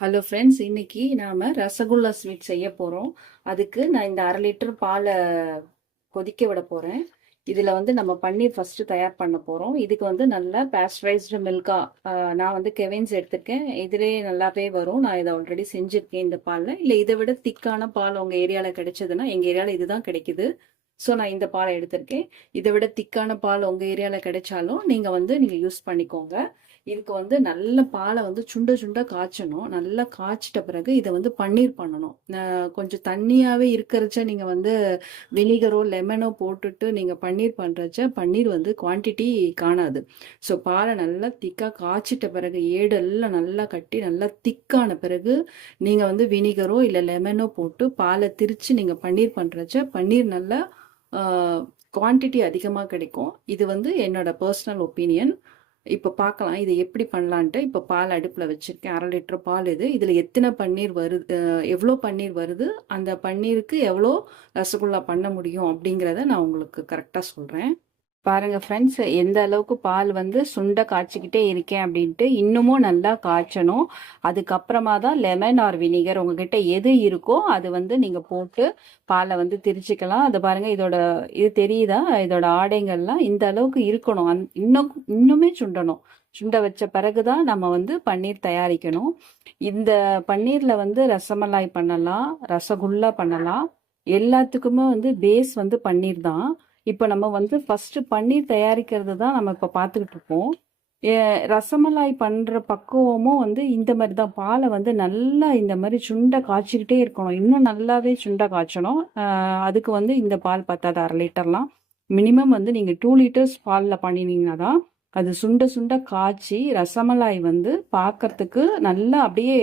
Hello friends, இன்னைக்கு நாம rasgulla sweet செய்ய போறோம். அதுக்கு நான் இந்த 1/2 லிட்டர் பாலை கொதிக்க விட போறேன். இதுல வந்து நம்ம பன்னீர் ஃபர்ஸ்ட் தயார் பண்ண போறோம். இதுக்கு வந்து நல்லா பாஸ்டரைஸ்டு மில்கா, நான் வந்து கெவின்ஸ் எடுத்திருக்கேன். இதுலேயே நல்லாவே வரும். நான் இதை ஆல்ரெடி செஞ்சிருக்கேன் இந்த பால்ல. இல்லை இதை விட திக்கான பால் உங்க ஏரியால கிடைச்சதுன்னா, எங்க ஏரியால இதுதான் கிடைக்குது. ஸோ நான் இந்த பாலை எடுத்திருக்கேன். இதை விட திக்கான பால் உங்க ஏரியால கிடைச்சாலும் நீங்க யூஸ் பண்ணிக்கோங்க. இதுக்கு வந்து நல்ல பாலை வந்து சுண்ட சுண்ட காய்ச்சணும். நல்லா காய்ச்சிட்ட பிறகு இதை வந்து பன்னீர் பண்ணணும். கொஞ்சம் தண்ணியாவே இருக்கிறச்ச நீங்க வந்து வினிகரோ லெமனோ போட்டுட்டு நீங்க பன்னீர் பண்றச்ச பன்னீர் வந்து குவான்டிட்டி காணாது. ஸோ பாலை நல்லா திக்கா காய்ச்சிட்ட பிறகு ஏடெல்லாம் நல்லா கட்டி நல்லா திக்கான பிறகு நீங்க வந்து வினிகரோ இல்லை லெமனோ போட்டு பாலை திரிச்சு நீங்க பன்னீர் பண்றச்ச பன்னீர் நல்லா குவான்டிட்டி அதிகமாக கிடைக்கும். இது வந்து என்னோட பர்சனல் ஒப்பீனியன். இப்போ பார்க்கலாம் இதை எப்படி பண்ணலான்ட்டு. இப்போ பால் அடுப்பில் வச்சுருக்கேன். 1/2 லிட்டர் பால் இது. இதில் எத்தனை பன்னீர் வருது, எவ்வளோ பன்னீர் வருது, அந்த பன்னீருக்கு எவ்வளோ ரசகுல்லா பண்ண முடியும் அப்படிங்கிறத நான் உங்களுக்கு கரெக்டாக சொல்கிறேன். பாருங்க ஃப்ரெண்ட்ஸ், எந்த அளவுக்கு பால் வந்து சுண்ட காய்ச்சிக்கிட்டே இருக்கேன் அப்படின்ட்டு. இன்னமும் நல்லா காய்ச்சணும். அதுக்கப்புறமா தான் லெமன் ஆர் வினிகர் உங்ககிட்ட எது இருக்கோ அது வந்து நீங்க போட்டு பாலை வந்து திரிச்சுக்கலாம். அது பாருங்க, இது தெரியுதா, இதோட ஆடைகள்லாம் இந்த அளவுக்கு இருக்கணும். இன்னுமே சுண்டணும். சுண்ட வச்ச பிறகுதான் நம்ம வந்து பன்னீர் தயாரிக்கணும். இந்த பன்னீர்ல வந்து ரசமலாய் பண்ணலாம், ரசகுல்லா பண்ணலாம். எல்லாத்துக்குமே வந்து பேஸ் வந்து பன்னீர் தான். இப்போ நம்ம வந்து ஃபர்ஸ்ட் பன்னீர் தயாரிக்கிறது தான் நம்ம இப்போ பார்த்துக்கிட்டு இருக்கோம். ரசமலாய் பண்ணுற பக்குவமும் வந்து இந்த மாதிரி தான். பாலை வந்து நல்லா இந்த மாதிரி சுண்டை காய்ச்சிக்கிட்டே இருக்கணும். இன்னும் நல்லாவே சுண்டை காய்ச்சணும். அதுக்கு வந்து இந்த பால் பத்தாது, 1/2 லிட்டர்லாம். மினிமம் வந்து நீங்கள் 2 லிட்டர்ஸ் பாலில் பண்ணினீங்கன்னா தான் அது சுண்ட சுண்ட காய்ச்சி ரசமலாய் வந்து பார்க்கறதுக்கு நல்லா அப்படியே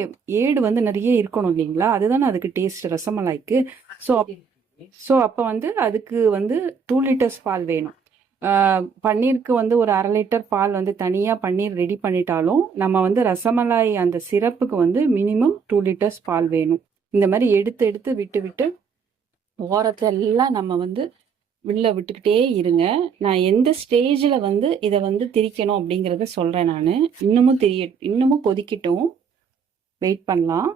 ஏடு வந்து நிறைய இருக்கணும் இல்லைங்களா? அதுதானே அதுக்கு டேஸ்ட் ரசமலாய்க்கு. ஸோ அப்போ வந்து அதுக்கு வந்து 2 லிட்டர்ஸ் பால் வேணும். பன்னீருக்கு வந்து ஒரு 1/2 லிட்டர் பால் வந்து தனியாக பன்னீர் ரெடி பண்ணிட்டாலும் நம்ம வந்து ரசமலாய் அந்த சிரப்புக்கு வந்து மினிமம் 2 லிட்டர்ஸ் பால் வேணும். இந்த மாதிரி எடுத்து எடுத்து விட்டு விட்டு ஓரத்தெல்லாம் நம்ம வந்து உள்ள விட்டுக்கிட்டே இருங்க. நான் எந்த ஸ்டேஜில் வந்து இதை வந்து திரிக்கணும் அப்படிங்கிறத சொல்கிறேன் நான். இன்னமும் கொதிக்கட்டும், வெயிட் பண்ணலாம்.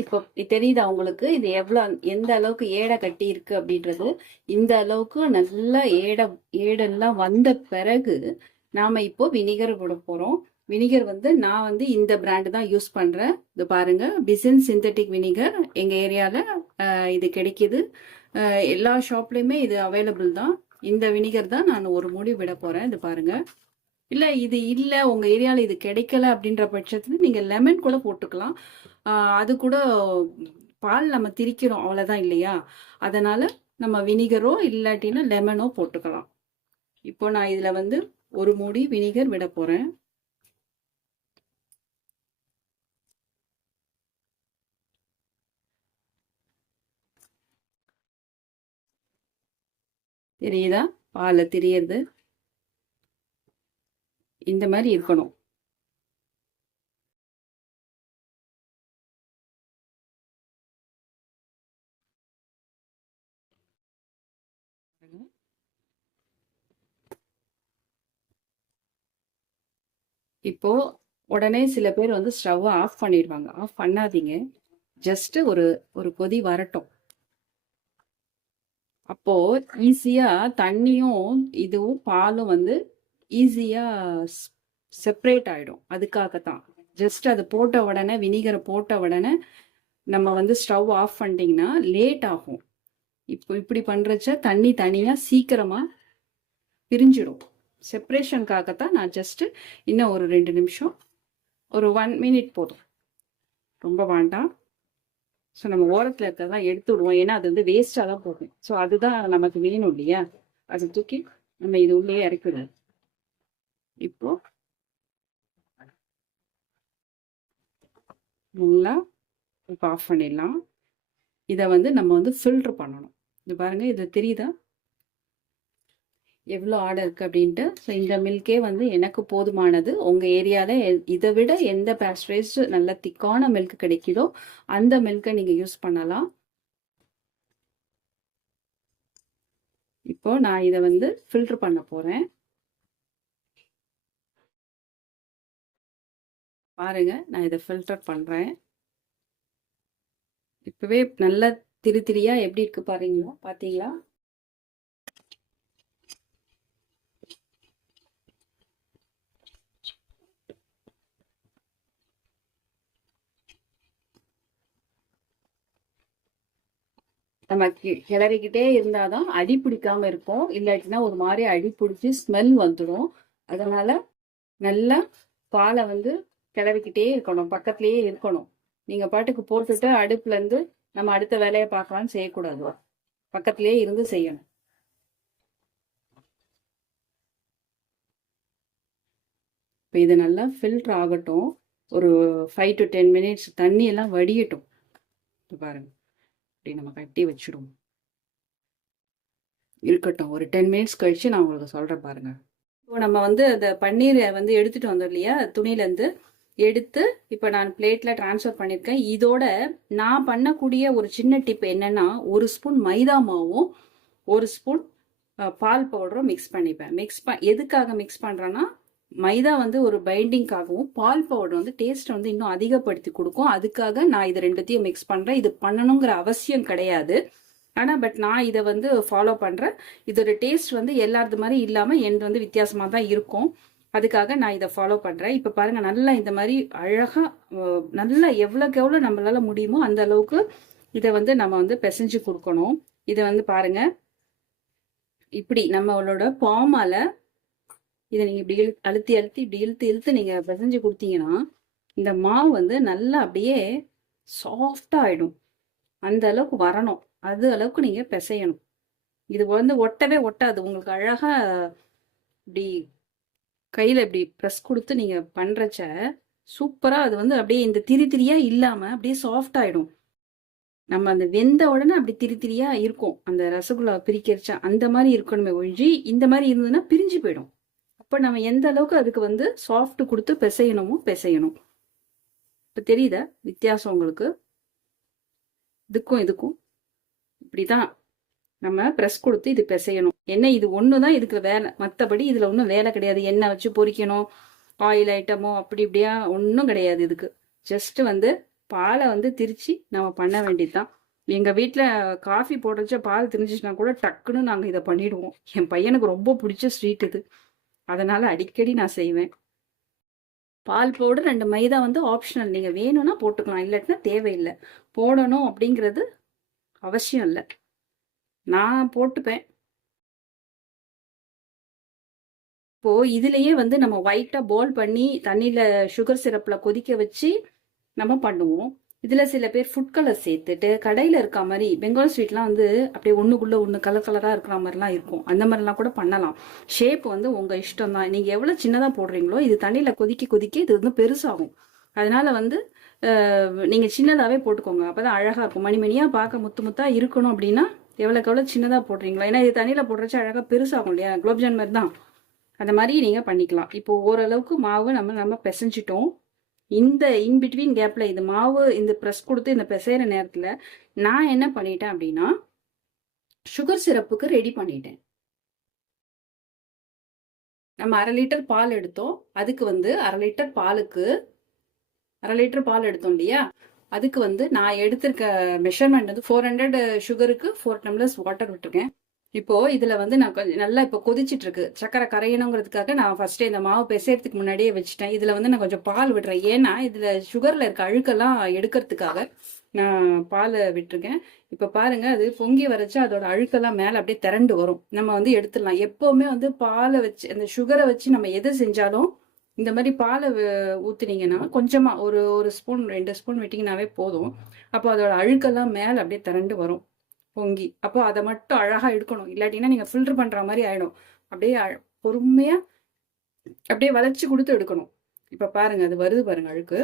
இப்போ தெரியுதா உங்களுக்கு இது எந்த அளவுக்கு ஏடை கட்டி இருக்கு அப்படின்றது? இந்த அளவுக்கு நல்லா ஏடெல்லாம் வந்த பிறகு நாம இப்போ வினிகர் போட போறோம். வினிகர் வந்து நான் வந்து இந்த பிராண்டு தான் யூஸ் பண்றேன். இது பாருங்க, பிசின் சிந்தட்டிக் வினிகர் எங்க ஏரியால இது கிடைக்குது. எல்லா ஷாப்லயுமே இது அவைலபிள் தான். இந்த வினிகர் தான் நான் ஒரு மூடி விட போறேன். இது பாருங்க. இல்ல இது இல்ல உங்க ஏரியால இது கிடைக்கல அப்படின்ற பட்சத்துல நீங்க லெமன் கூட போட்டுக்கலாம். அது கூட பால் நம்ம திரிக்கிறோம் அவ்வளவுதான் இல்லையா? அதனால நம்ம வினிகரோ இல்லாட்டினா லெமனோ போட்டுக்கலாம். இப்போ நான் இதுல வந்து ஒரு மூடி வினிகர் விட போறேன். தெரியுதா பால திரியறது? இந்த மாதிரி இருக்கணும். இப்போ உடனே சில பேர் வந்து ஸ்டவ் ஆஃப் பண்ணிடுவாங்க. ஆஃப் பண்ணாதீங்க. ஜஸ்ட் ஒரு ஒரு கொதி வரட்டும். அப்போ ஈஸியா தண்ணியும் இதுவும் பாலும் வந்து ஈஸியா செப்பரேட் ஆயிடும். அதுக்காகத்தான். ஜஸ்ட் அது போட்ட உடனே வினிகரை போட்ட உடனே நம்ம வந்து ஸ்டவ் ஆஃப் பண்ணிட்டீங்கன்னா லேட் ஆகும். இப்போ இப்படி பண்றச்ச தண்ணி தனியா சீக்கிரமா பிரிஞ்சிடும். செப்பரேஷனுக்காகத்தான் நான் ஜஸ்ட் இன்னும் ஒரு 2 நிமிஷம், ஒரு 1 மினிட் போதும், ரொம்ப வேண்டாம். ஸோ நம்ம ஓரத்தில் இருக்கிறதெல்லாம் எடுத்து விடுவோம். ஏன்னா அது வந்து வேஸ்டாக தான் போகும். ஸோ அதுதான் நமக்கு வேணும் இல்லையா? அதை தூக்கி நம்ம இது உள்ளே இறக்கிடுவோம். இப்போ நல்லா இப்போ ஆஃப் பண்ணிடலாம். இதை வந்து நம்ம வந்து ஃபில்டர் பண்ணணும். இது பாருங்க, இது தெரியுதா எவ்வளோ ஆடை இருக்குது அப்படின்ட்டு. ஸோ இந்த மில்கே வந்து எனக்கு போதுமானது. உங்கள் ஏரியாவில் இதை விட எந்த பேஸ்ட்ரைஸ்டு நல்ல திக்கான மில்க் கிடைக்குதோ அந்த மில்கை நீங்கள் யூஸ் பண்ணலாம். இப்போ நான் இதை வந்து ஃபில்டர் பண்ண போகிறேன். பாருங்க, நான் இதை ஃபில்டர் பண்ணுறேன். இப்போவே நல்லா திரி திரியா எப்படி இருக்கு பாருங்களா, பார்த்தீங்களா? நம்ம கிளறிக்கிட்டே இருந்தாதான் அடி பிடிக்காம இருக்கும். இல்லாட்டினா ஒரு மாதிரி அடி பிடிச்சி ஸ்மெல் வந்துடும். அதனால நல்லா பாலை வந்து கிளறிக்கிட்டே இருக்கணும், பக்கத்துலயே இருக்கணும். நீங்க பாட்டுக்கு போட்டுட்டு அடுப்புல இருந்து நம்ம அடுத்த வேலையை பார்க்கலாம்னு செய்யக்கூடாது. பக்கத்திலேயே இருந்து செய்யணும். இப்போ இது நல்லா ஃபில்டர் ஆகட்டும். ஒரு 5 to 10 minutes தண்ணி எல்லாம் வடியட்டும். பாருங்க, இப்படி நம்ம கட்டி வச்சிடுவோம். இருக்கட்டும், ஒரு 10 minutes கழிச்சு நான் உங்களுக்கு சொல்றேன் பாருங்க. இப்போ நம்ம வந்து அந்த பன்னீரை வந்து எடுத்துட்டு வந்தோம் இல்லையா, துணியிலேருந்து எடுத்து இப்போ நான் பிளேட்டில் ட்ரான்ஸ்ஃபர் பண்ணியிருக்கேன். இதோட நான் பண்ணக்கூடிய ஒரு சின்ன டிப் என்னன்னா, ஒரு ஸ்பூன் மைதா மாவும் ஒரு ஸ்பூன் பால் பவுடரும் மிக்ஸ் பண்ணிப்பேன். எதுக்காக மிக்ஸ் பண்ணுறேன்னா, மைதா வந்து ஒரு பைண்டிங்காகவும் பால் பவுடர் வந்து டேஸ்ட் வந்து இன்னும் அதிகப்படுத்தி கொடுக்கும். அதுக்காக நான் இது ரெண்டுத்தையும் மிக்ஸ் பண்ணுறேன். இது பண்ணணுங்கிற அவசியம் கிடையாது. ஆனால் பட் நான் இதை வந்து ஃபாலோ பண்ணுறேன். இதோட டேஸ்ட் வந்து எல்லாரது மாதிரி இல்லாமல் என் வந்து வித்தியாசமாக தான் இருக்கும். அதுக்காக நான் இதை ஃபாலோ பண்ணுறேன். இப்போ பாருங்கள், நல்லா இந்த மாதிரி அழகாக நல்லா எவ்வளோக்கு எவ்வளோ நம்மளால முடியுமோ அந்த அளவுக்கு இதை வந்து நம்ம வந்து பிசைஞ்சு கொடுக்கணும். இதை வந்து பாருங்கள், இப்படி நம்மளோட பாமால இதை நீங்கள் இப்படி அழுத்தி அழுத்தி இப்படி இழுத்து இழுத்து நீங்கள் பிசைஞ்சு கொடுத்தீங்கன்னா இந்த மாவு வந்து நல்லா அப்படியே சாஃப்டாக ஆகிடும். அந்த அளவுக்கு வரணும். அது அளவுக்கு நீங்கள் பிசையணும். இது வந்து ஒட்டவே ஒட்டாது. உங்களுக்கு அழகாக இப்படி கையில் இப்படி ப்ரெஸ் கொடுத்து நீங்கள் பண்ணுறச்ச சூப்பராக அது வந்து அப்படியே இந்த திரி திரியாக இல்லாமல் அப்படியே சாஃப்ட் ஆகிடும். நம்ம அந்த வெந்த உடனே அப்படி திரி திரியாக இருக்கும். அந்த ரசகுல்லா பிரிக்கிறச்சா அந்த மாதிரி இருக்கணுமே ஒழிஞ்சு இந்த மாதிரி இருந்ததுன்னா பிரிஞ்சு போயிடும். அப்போ நம்ம எந்த அளவுக்கு அதுக்கு வந்து சாஃப்ட் கொடுத்து பிசையணுமோ பிசையணும். இப்போ தெரியுதா வித்தியாசம் உங்களுக்கு? இதுக்கும் இதுக்கும் இப்படிதான் நம்ம ப்ரெஸ் கொடுத்து இது பிசையணும். என்ன இது ஒன்று தான் இதுக்கு வேலை, மற்றபடி இதில் ஒன்றும் வேலை கிடையாது. எண்ணெய் வச்சு பொரிக்கணும், ஆயில் ஐட்டமோ அப்படி இப்படியா ஒன்றும் கிடையாது. இதுக்கு ஜஸ்ட் வந்து பாலை வந்து திரிச்சு நம்ம பண்ண வேண்டியதுதான். எங்கள் வீட்டில் காஃபி போடுறச்ச பால் திரிஞ்சிச்சுன்னா கூட டக்குன்னு நாங்கள் இதை பண்ணிடுவோம். என் பையனுக்கு ரொம்ப பிடிச்ச ஸ்வீட் இது, அதனால அடிக்கடி நான் செய்வேன். பால் பவுடர் 2 மைதா வந்து ஆப்ஷனல், நீங்கள் வேணும்னா போட்டுக்கலாம், இல்லாட்டினா தேவையில்லை. போடணும் அப்படிங்கிறது அவசியம் இல்லை, நான் போட்டுப்பேன். இப்போ இதுலயே வந்து நம்ம ஒயிட்டா பால் பண்ணி தண்ணியில சுகர் சிரப்ல கொதிக்க வச்சு நம்ம பண்ணுவோம். இதுல சில பேர் ஃபுட் கலர் சேர்த்துட்டு கடையில இருக்க மாதிரி பெங்கால் ஸ்வீட்லாம் வந்து அப்படியே ஒண்ணுக்குள்ள ஒண்ணு கலர் கலரா இருக்கிற மாதிரிலாம் இருக்கும். அந்த மாதிரிலாம் கூட பண்ணலாம். ஷேப் வந்து உங்க இஷ்டம் தான். நீங்க எவ்வளவு சின்னதா போடுறீங்களோ இது தண்ணியில கொதிக்க கொதிக்க இது வந்து பெருசாகும். அதனால வந்து நீங்க சின்னதாவே போட்டுக்கோங்க. அப்பதான் அழகா இருக்கும். மணிமணியா பார்க்க முத்து முத்தா இருக்கணும் அப்படின்னா எவ்வளோக்கு எவ்வளோ சின்னதாக போடுறீங்களா, ஏன்னா இது தண்ணியில் போடுறச்சு அழகாக பெருசாகும் இல்லையா, குலோப்ஜான் மாதிரி தான். அந்த மாதிரி நீங்கள் பண்ணிக்கலாம். இப்போ ஓரளவுக்கு மாவு நம்ம பிசைஞ்சிட்டோம். இந்த இன்பிட்வீன் கேப்பில் இது மாவு இந்த ப்ரெஸ் கொடுத்து இந்த பிசைகிற நேரத்தில் நான் என்ன பண்ணிட்டேன் அப்படின்னா சுகர் சிரப்புக்கு ரெடி பண்ணிட்டேன். நம்ம 1/2 லிட்டர் பால் எடுத்தோம். அதுக்கு வந்து 1/2 லிட்டர் பாலுக்கு 1/2 லிட்டர் பால் எடுத்தோம் இல்லையா, அதுக்கு வந்து நான் எடுத்திருக்க மெஷர்மெண்ட் வந்து 400 சுகருக்கு 4 டம்ளர்ஸ் வாட்டர் விட்டுருக்கேன். இப்போ இதுல வந்து நான் நல்லா இப்போ கொதிச்சிட்டு இருக்கு. சக்கரை கரையணுங்கிறதுக்காக நான் ஃபர்ஸ்டே இந்த மாவு பிசைறதுக்கு முன்னாடியே வச்சுட்டேன். இதுல வந்து நான் கொஞ்சம் பால் விடுறேன். ஏன்னா இதுல சுகர்ல இருக்க அழுக்கெல்லாம் எடுக்கிறதுக்காக நான் பால் விட்டுருக்கேன். இப்போ பாருங்க, அது பொங்கி வரைச்சு அதோட அழுக்கெல்லாம் மேலே அப்படியே திரண்டு வரும். நம்ம வந்து எடுத்துடலாம். எப்பவுமே வந்து பாலை வச்சு அந்த சுகரை வச்சு நம்ம எது செஞ்சாலும் இந்த மாதிரி பாலை ஊற்றுனீங்கன்னா கொஞ்சமாக ஒரு ஸ்பூன் 2 ஸ்பூன் விட்டிங்கனாவே போதும். அப்போ அதோட அழுக்கெல்லாம் மேலே அப்படியே திரண்டு வரும் பொங்கி. அப்போ அதை மட்டும் அழகாக எடுக்கணும். இல்லாட்டினா நீங்கள் ஃபில்டர் பண்ணுற மாதிரி ஆகிடும். அப்படியே பொறுமையாக அப்படியே வளைச்சி கொடுத்து எடுக்கணும். இப்போ பாருங்க, அது வருது பாருங்க அழுக்கு.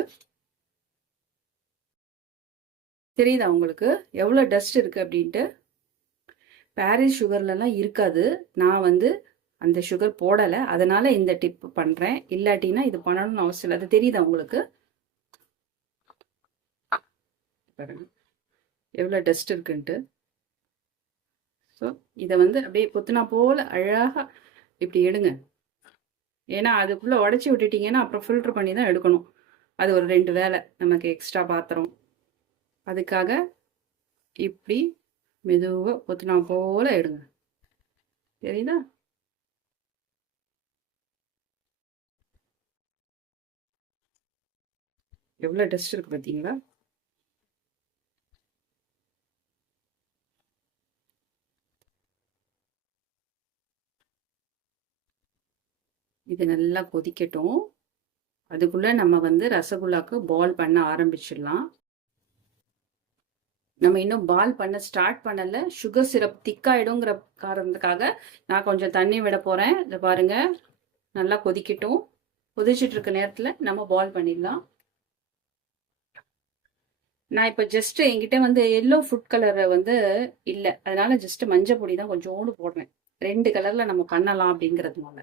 தெரியுதா உங்களுக்கு எவ்வளோ டஸ்ட் இருக்குது அப்படின்ட்டு? பாரிஸ் சுகர்லலாம் இருக்காது. நான் வந்து அந்த சுகர் போடலை, அதனால இந்த டிப் பண்ணுறேன். இல்லாட்டினா இது பண்ணணும்னு அவசியம் இல்லை. அது தெரியுதா உங்களுக்கு? பாருங்க எவ்வளோ டஸ்ட் இருக்குன்ட்டு. ஸோ இதை வந்து அப்படியே பொத்துனா போல் அழகாக இப்படி எடுங்க. ஏன்னா அதுக்குள்ளே உடச்சி விட்டுட்டிங்கன்னா அப்புறம் ஃபில்டர் பண்ணி தான் எடுக்கணும். அது ஒரு 2 வேலை நமக்கு எக்ஸ்ட்ரா பாத்திரம். அதுக்காக இப்படி மெதுவா பொத்துனா போல எடுங்க. தெரியுதா? எவ்வளவு டஸ்ட் இருக்கு பாத்தீங்களா? இது நல்லா கொதிக்கட்டும். அதுக்குள்ள நம்ம வந்து ரசகுல்லாக்கு பால் பண்ண ஆரம்பிச்சிடலாம். நம்ம இன்னும் பால் பண்ண ஸ்டார்ட் பண்ணல. சுகர் சிரப் திக்காயிடுங்கிற காரணத்துக்காக நான் கொஞ்சம் தண்ணி விட போறேன். இதை பாருங்க, நல்லா கொதிக்கட்டும். கொதிச்சிட்டு இருக்க நேரத்துல நம்ம பால் பண்ணிடலாம். நான் இப்ப ஜஸ்ட் என்கிட்ட வந்து எல்லோ ஃபுட் கலர் வந்து இல்ல, அதனால ஜஸ்ட் மஞ்சள் பொடி தான் கொஞ்சோண்டு போடுறேன். 2 கலர்ல நம்ம பண்ணலாம் அப்படிங்கறதுனால.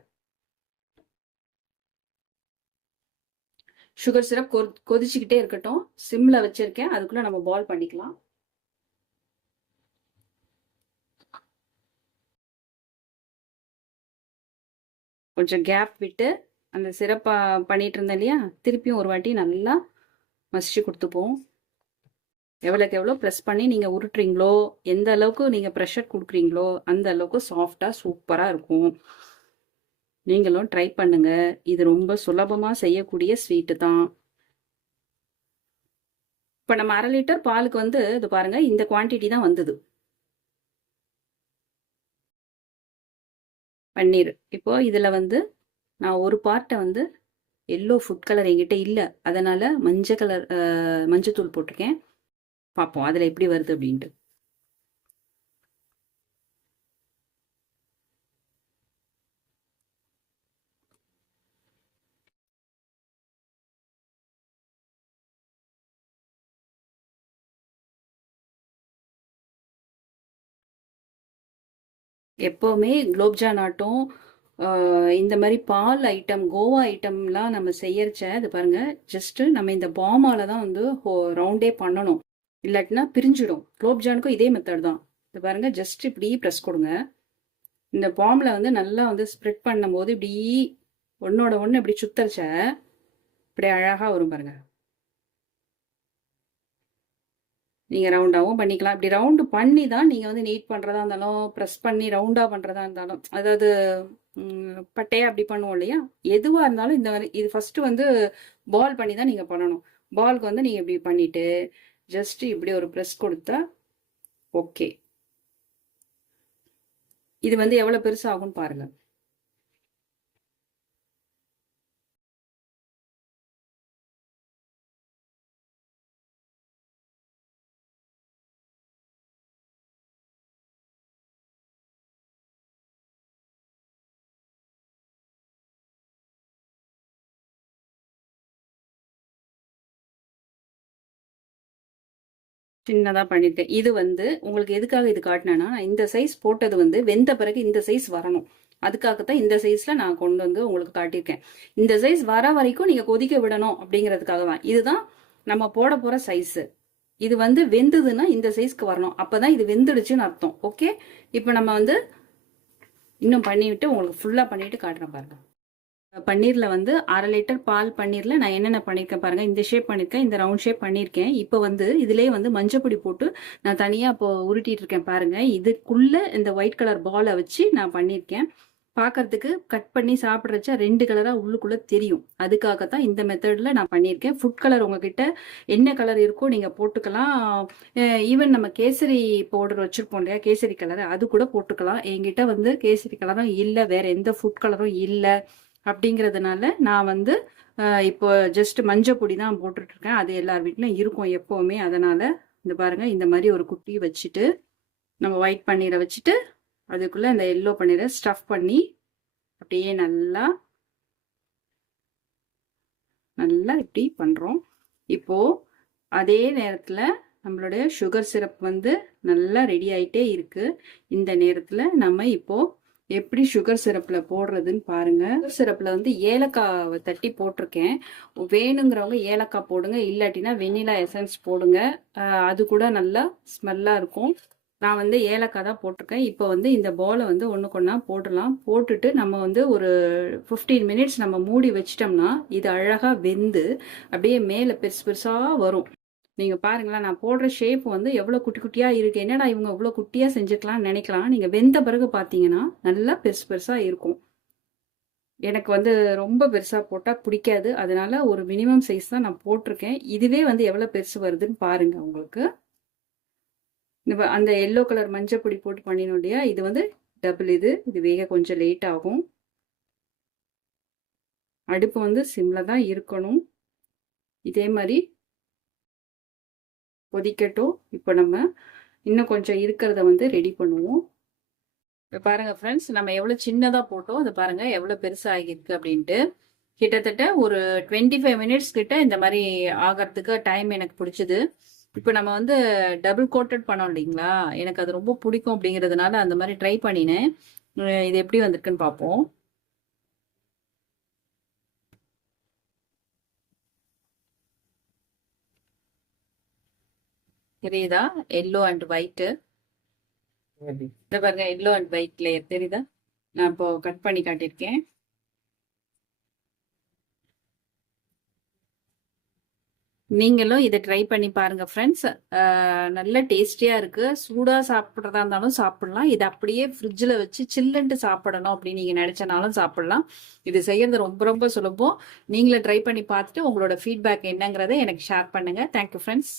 சுகர் சிரப் கொதிச்சுக்கிட்டே இருக்கட்டும். சிம்ல வச்சிருக்கேன். அதுக்குள்ள நம்ம பால் பண்ணிக்கலாம். கொஞ்சம் கேப் விட்டு அந்த சிரப்பா பண்ணிட்டு இருந்தேன் இல்லையா, திருப்பியும் ஒரு வாட்டி நல்லா மசிச்சு கொடுத்துப்போம். எவ்வளோக்கு எவ்வளோ ப்ரெஸ் பண்ணி நீங்கள் உருட்டுறீங்களோ, எந்த அளவுக்கு நீங்கள் ப்ரெஷர் கொடுக்குறீங்களோ அந்த அளவுக்கு சாஃப்டாக சூப்பராக இருக்கும். நீங்களும் ட்ரை பண்ணுங்க. இது ரொம்ப சுலபமாக செய்யக்கூடிய ஸ்வீட்டு தான். இப்போ நம்ம 1/2 லிட்டர் பாலுக்கு வந்து இது பாருங்க, இந்த குவான்டிட்டி தான் வந்தது பன்னீர். இப்போ இதில் வந்து நான் ஒரு பார்ட்டை வந்து எல்லோ ஃபுட் கலர் என்கிட்ட இல்லை, அதனால மஞ்சள் கலர் மஞ்சத்தூள் போட்டிருக்கேன். பார்ப்போம் அதில் எப்படி வருது அப்படின்ட்டு. எப்போவுமே குலோப்ஜான் ஆட்டம் இந்த மாதிரி பால் ஐட்டம், கோவா ஐட்டம்லாம் நம்ம செய்யறச்ச இது பாருங்க, ஜஸ்ட் நம்ம இந்த பாமால தான் வந்து ரவுண்டே பண்ணணும், இல்லாட்டினா பிரிஞ்சிடும். குலோப்ஜானுக்கும் இதே மெத்தட் தான். இது பாருங்க, ஜஸ்ட் இப்படி ப்ரெஸ் கொடுங்க. இந்த பாம்ல வந்து நல்லா வந்து ஸ்ப்ரெட் பண்ணும்போது இப்படி ஒன்னோட ஒன்று இப்படி சுத்தரிச்ச இப்படி அழகா வரும் பாருங்க. நீங்கள் ரவுண்டாகவும் பண்ணிக்கலாம். இப்படி ரவுண்டு பண்ணி தான் நீங்கள் வந்து நீட் பண்ணுறதா இருந்தாலும், ப்ரெஸ் பண்ணி ரவுண்டாக பண்ணுறதா இருந்தாலும், அதாவது பட்டையாக அப்படி பண்ணுவோம் இல்லையா, எதுவாக இருந்தாலும் இந்த மாதிரி இது ஃபஸ்ட்டு வந்து பால் பண்ணி தான் நீங்கள் பண்ணணும். பால்க்கு வந்து நீங்கள் இப்படி பண்ணிவிட்டு ஜஸ்ட் இப்படி ஒரு ப்ரெஸ் கொடுத்தா ஓகே. இது வந்து எவ்வளோ பெருசாகும்னு பாருங்கள். சின்னதாக பண்ணியிருக்கேன். இது வந்து உங்களுக்கு எதுக்காக இது காட்டினேன்னா, இந்த சைஸ் போட்டது வந்து வெந்த பிறகு இந்த சைஸ் வரணும். அதுக்காகத்தான் இந்த சைஸில் நான் கொண்டு வந்து உங்களுக்கு காட்டியிருக்கேன். இந்த சைஸ் வர வரைக்கும் நீங்கள் கொதிக்க விடணும் அப்படிங்கிறதுக்காக தான். இதுதான் நம்ம போட போகிற சைஸு. இது வந்து வெந்ததுன்னா இந்த சைஸ்க்கு வரணும். அப்போ தான் இது வெந்துடுச்சுன்னு அர்த்தம். ஓகே, இப்போ நம்ம வந்து இன்னும் பண்ணிவிட்டு உங்களுக்கு ஃபுல்லாக பண்ணிவிட்டு காட்டுறேன் பாருங்கள். பன்னீரில் வந்து 1/2 லிட்டர் பால் பன்னீரில் நான் என்னென்ன பண்ணியிருக்கேன் பாருங்கள். இந்த ஷேப் பண்ணியிருக்கேன், இந்த ரவுண்ட் ஷேப் பண்ணியிருக்கேன். இப்போ வந்து இதிலே வந்து மஞ்சப்பொடி போட்டு நான் தனியாக இப்போ உருட்டிட்டு இருக்கேன் பாருங்கள். இதுக்குள்ளே இந்த ஒயிட் கலர் பாலை வச்சு நான் பண்ணியிருக்கேன். பார்க்கறதுக்கு கட் பண்ணி சாப்பிட்றச்சா 2 கலராக உள்ளுக்குள்ளே தெரியும். அதுக்காகத்தான் இந்த மெத்தடில் நான் பண்ணியிருக்கேன். ஃபுட் கலர் உங்ககிட்ட என்ன கலர் இருக்கோ நீங்கள் போட்டுக்கலாம். ஈவன் நம்ம கேசரி பவுடர் வச்சுருப்போம் இல்லையா, கேசரி கலர், அது கூட போட்டுக்கலாம். என்கிட்ட வந்து கேசரி கலரும் இல்லை, வேறு எந்த ஃபுட் கலரும் இல்லை. அப்படிங்கிறதுனால நான் வந்து இப்போ ஜஸ்ட் மஞ்சள் பொடி தான் போட்டுட்ருக்கேன். அது எல்லார் வீட்லையும் இருக்கும் எப்போவுமே. அதனால் இந்த பாருங்கள், இந்த மாதிரி ஒரு குட்டி வச்சுட்டு நம்ம ஒயிட் பன்னீரை வச்சுட்டு அதுக்குள்ளே இந்த எல்லோ பன்னீரை ஸ்டஃப் பண்ணி அப்படியே நல்லா நல்லா இப்படி பண்ணுறோம். இப்போது அதே நேரத்தில் நம்மளுடைய சுகர் சிரப் வந்து நல்லா ரெடி ஆகிட்டே இருக்குது. இந்த நேரத்தில் நம்ம இப்போது எப்படி சுகர் சிரப்பில் போடுறதுன்னு பாருங்கள். சுகர் சிரப்பில் வந்து ஏலக்காவை தட்டி போட்டிருக்கேன். வேணுங்கிறவங்க ஏலக்காய் போடுங்க, இல்லாட்டினா வெண்ணிலா எசன்ஸ் போடுங்க. அது கூட நல்லா ஸ்மெல்லாக இருக்கும். நான் வந்து ஏலக்காய் தான் போட்டிருக்கேன். இப்போ வந்து இந்த பாலை வந்து ஒண்ணுக்கு ஒண்ணா போடலாம். போட்டுட்டு நம்ம வந்து ஒரு 15 மினிட்ஸ் நம்ம மூடி வச்சிட்டோம்னா இது அழகா வெந்து அப்படியே மேலே பெருசு பெருசா வரும். நீங்க பாருங்களேன், நான் போடுற ஷேப் வந்து எவ்வளவு குட்டி குட்டியா இருக்கு. என்னடா இவங்க இவ்வளவு குட்டியா செஞ்சுக்கலாம்னு நினைக்கலாம். நீங்க வெந்த பிறகு பாத்தீங்கன்னா நல்லா பெருசு பெருசா இருக்கும். எனக்கு வந்து ரொம்ப பெருசா போட்டா பிடிக்காது. அதனால ஒரு மினிமம் சைஸ் தான் நான் போட்டிருக்கேன். இதுவே வந்து எவ்வளவு பெருசு வருதுன்னு பாருங்க உங்களுக்கு. அந்த எல்லோ கலர் மஞ்சள் பொடி போட்டு பண்ணினோம் இல்லையா, இது வந்து டபுள். இது வேக கொஞ்சம் லேட் ஆகும். அடுப்பு வந்து சிம்ல தான் இருக்கணும். இதே மாதிரி கொதிக்கட்டும். இப்போ நம்ம இன்னும் கொஞ்சம் இருக்கிறத வந்து ரெடி பண்ணுவோம். இப்போ பாருங்க ஃப்ரெண்ட்ஸ், நம்ம எவ்வளோ சின்னதாக போட்டோம் அதை பாருங்க எவ்வளோ பெருசாகிருக்கு அப்படின்ட்டு. கிட்டத்தட்ட ஒரு 25 மினிட்ஸ் கிட்ட இந்த மாதிரி ஆகிறதுக்கு டைம் எனக்கு பிடிச்சது. இப்போ நம்ம வந்து டபுள் கோட்டட் பண்ணோம் இல்லைங்களா, எனக்கு அது ரொம்ப பிடிக்கும் அப்படிங்கிறதுனால அந்த மாதிரி ட்ரை பண்ணினேன். இது எப்படி வந்திருக்குன்னு பார்ப்போம். தெரியுதா? Yellow and white. இதை பாருங்க, எல்லோ அண்ட் ஒயிட் லேயர் தெரியுதா? நான் இப்போ கட் பண்ணி காட்டியிருக்கேன். நீங்களும் இதை ட்ரை பண்ணி பாருங்க ஃப்ரெண்ட்ஸ். நல்ல டேஸ்டியா இருக்கு. சூடா சாப்பிட்றதா இருந்தாலும் சாப்பிடலாம். இது அப்படியே ஃப்ரிட்ஜில் வச்சு சில்லுன்ட்டு சாப்பிடணும் அப்படின்னு நீங்க நினைச்சனாலும் சாப்பிடலாம். இது செய்யறது ரொம்ப ரொம்ப சுலபம். நீங்களே ட்ரை பண்ணி பார்த்துட்டு உங்களோட ஃபீட்பேக் என்னங்கிறத எனக்கு ஷேர் பண்ணுங்க. Thank you friends.